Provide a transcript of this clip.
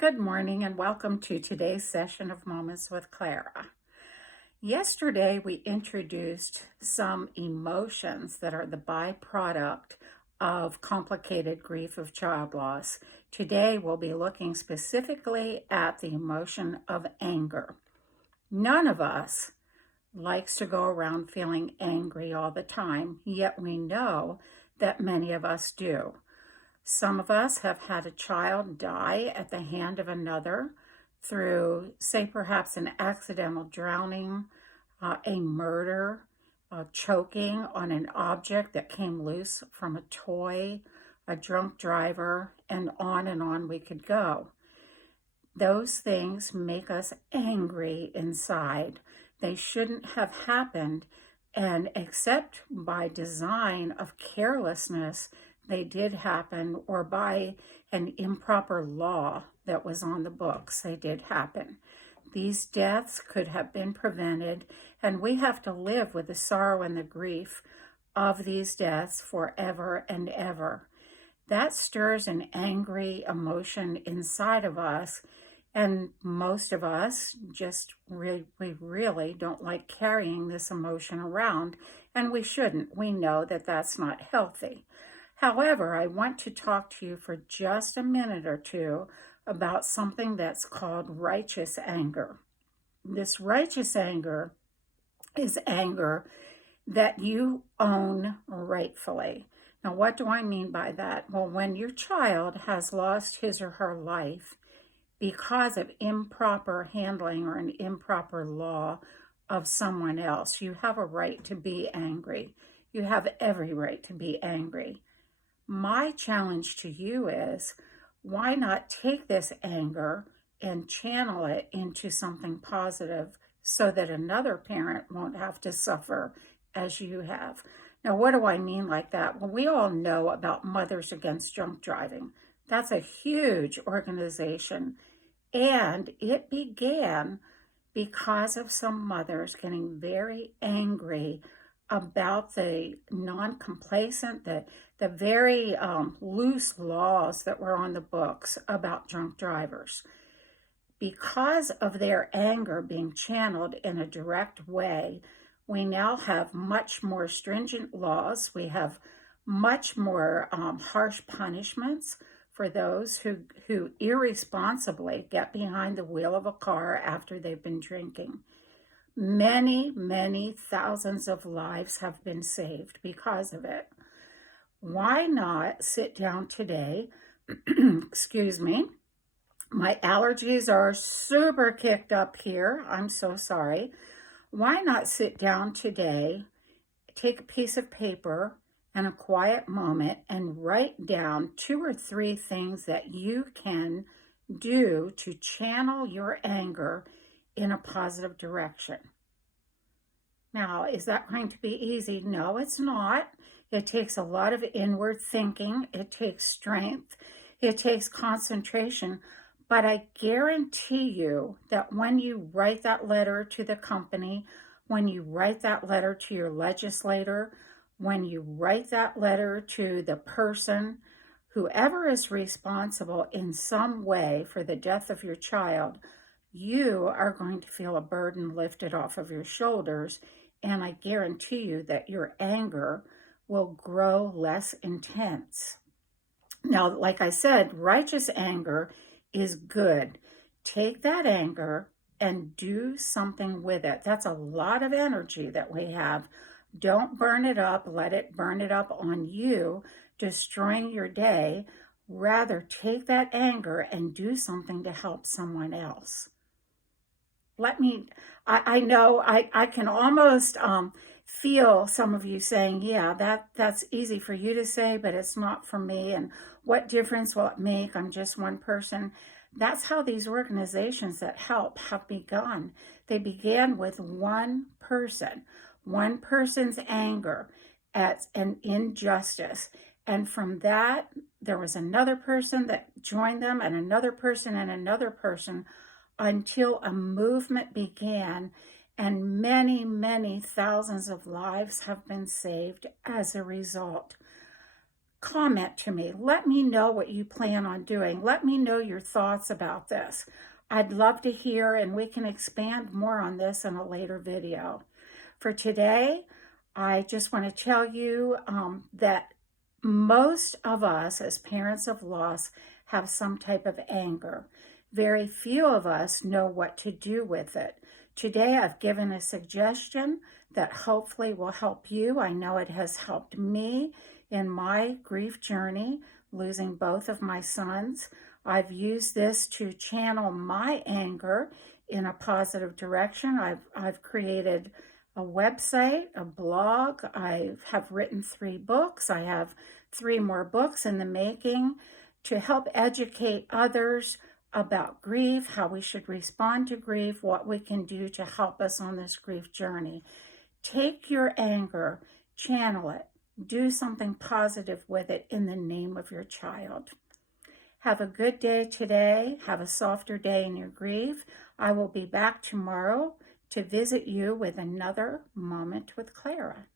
Good morning and welcome to today's session of Moments with Clara. Yesterday, we introduced some emotions that are the byproduct of complicated grief of child loss. Today, we'll be looking specifically at the emotion of anger. None of us likes to go around feeling angry all the time, yet we know that many of us do. Some of us have had a child die at the hand of another through, say, perhaps an accidental drowning, a murder, choking on an object that came loose from a toy, a drunk driver, and on we could go. Those things make us angry inside. They shouldn't have happened, and except by design of carelessness, they did happen, or by an improper law that was on the books, they did happen. These deaths could have been prevented, and we have to live with the sorrow and the grief of these deaths forever and ever. That stirs an angry emotion inside of us, and most of us we really don't like carrying this emotion around, and we shouldn't. We know that that's not healthy. However, I want to talk to you for just a minute or two about something that's called righteous anger. This righteous anger is anger that you own rightfully. Now, what do I mean by that? Well, when your child has lost his or her life because of improper handling or an improper law of someone else, you have a right to be angry. You have every right to be angry. My challenge to you is, why not take this anger and channel it into something positive so that another parent won't have to suffer as you have? Now, what do I mean like that? Well, we all know about Mothers Against Drunk Driving. That's a huge organization, and it began because of some mothers getting very angry about the non-complacent, the very loose laws that were on the books about drunk drivers. Because of their anger being channeled in a direct way, we now have much more stringent laws. We have much more harsh punishments for those who irresponsibly get behind the wheel of a car after they've been drinking. Many thousands of lives have been saved because of it. Why not sit down today? Excuse me. My allergies are super kicked up here. I'm so sorry. Why not sit down today, take a piece of paper and a quiet moment and write down 2 or 3 things that you can do to channel your anger in a positive direction. Now, is that going to be easy? No, it's not. It takes a lot of inward thinking. It takes strength. It takes concentration. But I guarantee you that when you write that letter to the company, when you write that letter to your legislator, when you write that letter to the person, whoever is responsible in some way for the death of your child, you are going to feel a burden lifted off of your shoulders, and I guarantee you that your anger will grow less intense. Now, like I said, righteous anger is good. Take that anger and do something with it. That's a lot of energy that we have. Don't burn it up. Let it burn it up on you, destroying your day. Rather, take that anger and do something to help someone else. I know I can almost feel some of you saying, yeah, that's easy for you to say, but it's not for me. And what difference will it make? I'm just one person. That's how these organizations that help have begun. They began with one person's anger at an injustice. And from that, there was another person that joined them, and another person, until a movement began, and many thousands of lives have been saved as a result. comment to me. Let me know what you plan on doing. Let me know your thoughts about this. I'd love to hear, and we can expand more on this in a later video. For today, I just want to tell you that most of us as parents of loss have some type of anger. Very few of us know what to do with it. Today, I've given a suggestion that hopefully will help you. I know it has helped me in my grief journey, losing both of my sons. I've used this to channel my anger in a positive direction. I've created a website, a blog. I have written 3 books. I have 3 more books in the making to help educate others about grief, how we should respond to grief, what we can do to help us on this grief journey. Take your anger, channel it, do something positive with it in the name of your child. Have a good day today. Have a softer day in your grief. I will be back tomorrow to visit you with another Moment with Clara.